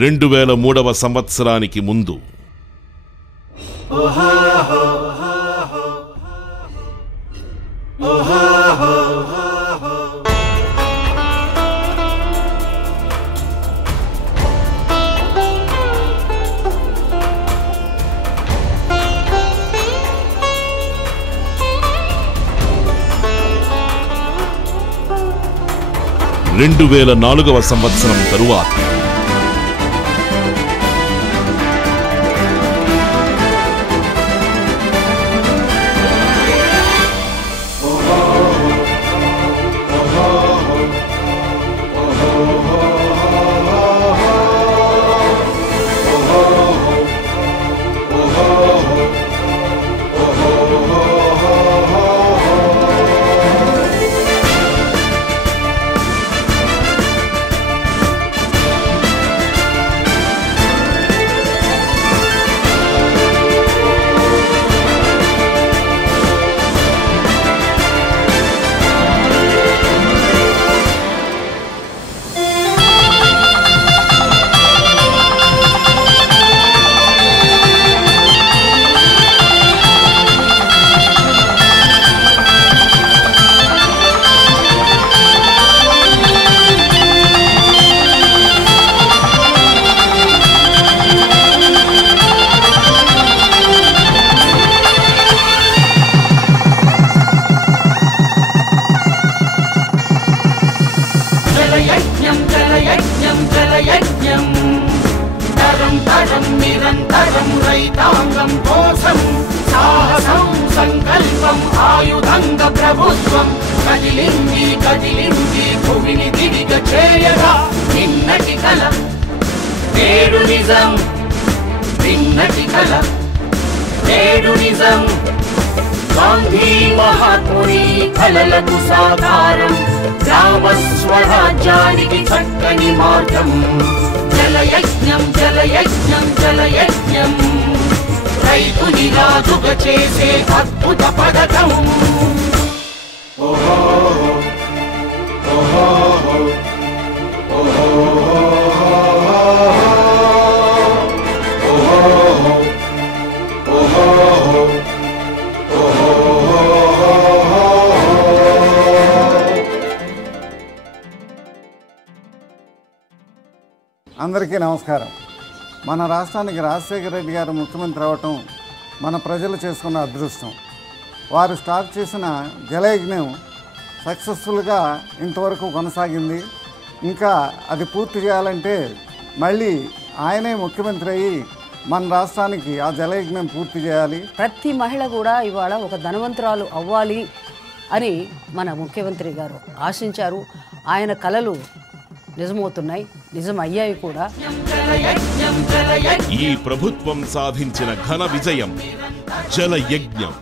2003వ సంవత్సరానికి ముందు వ సంవత్సరం తరువాత నిరంతరం రైతాంగం కోసం సాహసం సంకల్పం ఆయుధంగ ప్రభుత్వం కదిలింది కదిలింది భూమిని దివిగ చేయగా నిన్నటి కల నేడు నిజం నిన్నటి కల నేడు నిజం గాంధీ మహాత్ముని కలలకు సాకారం గ్రామ స్వరాజ్యానికి చక్కని మార్గం జలయజ్ఞం జలయజ్ఞం జలయజ్ఞం రైతుని రాజుగా చేసే అద్భుత పథకం అందరికీ నమస్కారం. మన రాష్ట్రానికి రాజశేఖర రెడ్డి గారు ముఖ్యమంత్రి అవటం మన ప్రజలు చేసుకున్న అదృష్టం. వారు స్టార్ట్ చేసిన జలయజ్ఞం సక్సెస్ఫుల్గా ఇంతవరకు కొనసాగింది. ఇంకా అది పూర్తి చేయాలంటే మళ్ళీ ఆయనే ముఖ్యమంత్రి అయ్యి మన రాష్ట్రానికి ఆ జలయజ్ఞం పూర్తి చేయాలి. ప్రతి మహిళ కూడా ఇవాళ ఒక ధనవంతురాలు అవ్వాలి అని మన ముఖ్యమంత్రి గారు ఆశించారు. ఆయన కలలు నిజమవుతున్నాయి, నిజమయ్యాయి కూడా. ఈ ప్రభుత్వం సాధించిన ఘన విజయం జలయజ్ఞం.